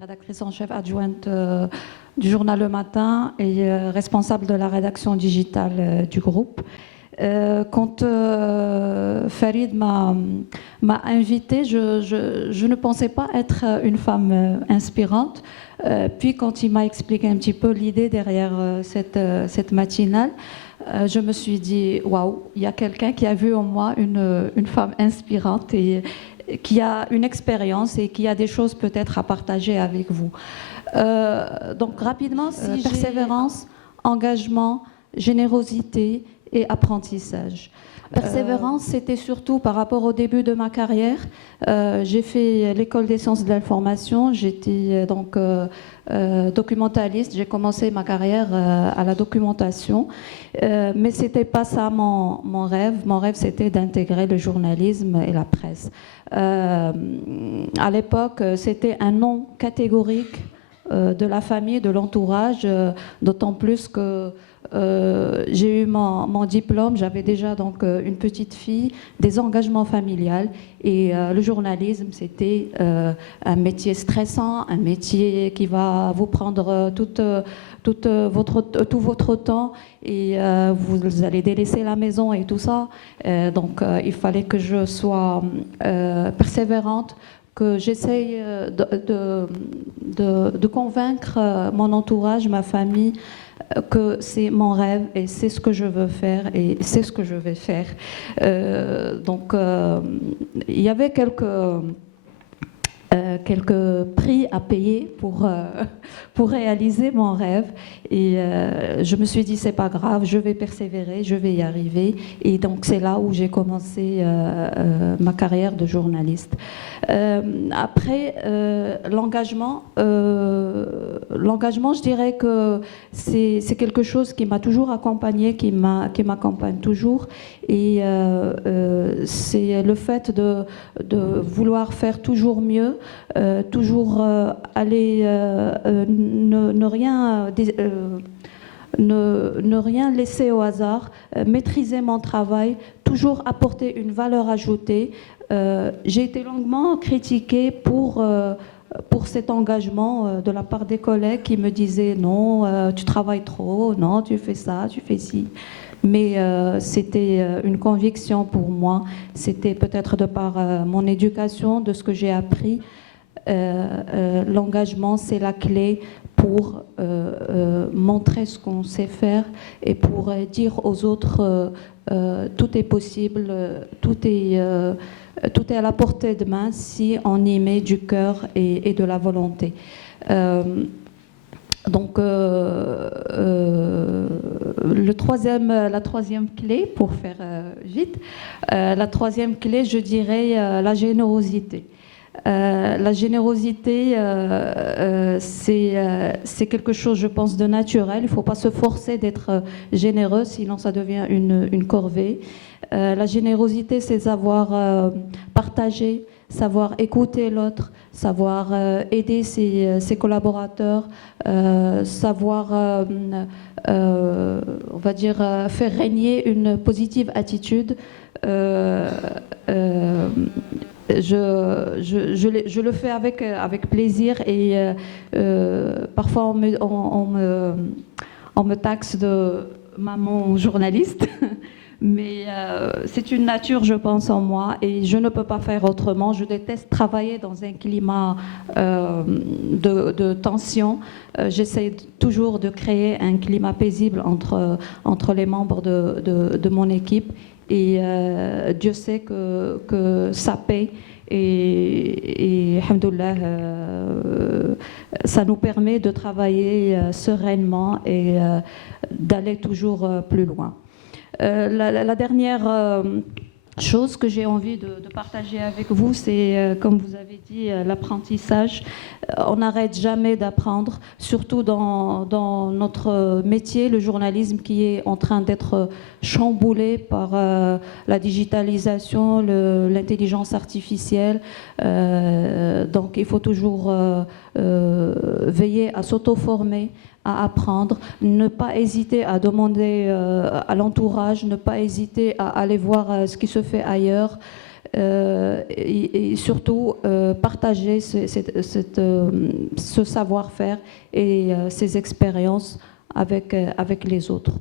rédactrice en chef adjointe du journal Le Matin et responsable de la rédaction digitale du groupe. Quand Farid m'a invitée, je ne pensais pas être une femme inspirante. Puis quand il m'a expliqué un petit peu l'idée derrière cette matinale, je me suis dit, waouh, il y a quelqu'un qui a vu en moi une femme inspirante et qui a une expérience et qui a des choses peut-être à partager avec vous. Donc rapidement, si persévérance, engagement, générosité et apprentissage. Persévérance, c'était surtout par rapport au début de ma carrière. J'ai fait l'école des sciences de l'information. J'étais donc documentaliste. J'ai commencé ma carrière à la documentation. Mais ce n'était pas ça mon rêve. Mon rêve, c'était d'intégrer le journalisme et la presse. À l'époque, c'était un non catégorique de la famille, de l'entourage, d'autant plus que j'ai eu mon diplôme, j'avais déjà donc une petite fille, des engagements familiales et le journalisme c'était un métier stressant, un métier qui va vous prendre tout votre temps et vous allez délaisser la maison et tout ça. Donc il fallait que je sois persévérante, que j'essaye de convaincre mon entourage, ma famille, que c'est mon rêve et c'est ce que je veux faire et c'est ce que je vais faire. Donc, il y avait quelques prix à payer pour réaliser mon rêve et je me suis dit c'est pas grave, je vais persévérer, je vais y arriver et donc c'est là où j'ai commencé ma carrière de journaliste. Après l'engagement, je dirais que c'est quelque chose qui m'a toujours accompagnée, qui m'accompagne toujours et c'est le fait de vouloir faire toujours mieux, toujours aller ne rien laisser au hasard, maîtriser mon travail, toujours apporter une valeur ajoutée. J'ai été longuement critiquée pour cet engagement de la part des collègues qui me disaient non, tu travailles trop, non, tu fais ça, tu fais ci. Mais c'était une conviction pour moi, c'était peut-être de par mon éducation, de ce que j'ai appris. L'engagement, c'est la clé pour montrer ce qu'on sait faire et pour dire aux autres tout est possible, tout est à la portée de main si on y met du cœur et de la volonté. Donc, la troisième clé, pour faire vite, la troisième clé, je dirais la générosité. La générosité, c'est quelque chose, je pense, de naturel. Il ne faut pas se forcer d'être généreux, sinon ça devient une corvée. La générosité, c'est savoir partager, savoir écouter l'autre, savoir aider ses collaborateurs, savoir, on va dire, faire régner une positive attitude. Je le fais avec plaisir et parfois on me taxe de maman journaliste, mais c'est une nature, je pense, en moi et je ne peux pas faire autrement. Je déteste travailler dans un climat de tension. J'essaie toujours de créer un climat paisible entre les membres de mon équipe. Et Dieu sait que ça paie et alhamdoulilah, ça nous permet de travailler sereinement et d'aller toujours plus loin. La dernière chose que j'ai envie de partager avec vous, c'est, comme vous avez dit, l'apprentissage. On n'arrête jamais d'apprendre, surtout dans notre métier, le journalisme qui est en train d'être chamboulé par la digitalisation, l'intelligence artificielle. Donc il faut toujours veiller à s'auto-former, à apprendre, ne pas hésiter à demander à l'entourage, ne pas hésiter à aller voir ce qui se fait ailleurs. et surtout partager ce savoir-faire et ces expériences avec les autres.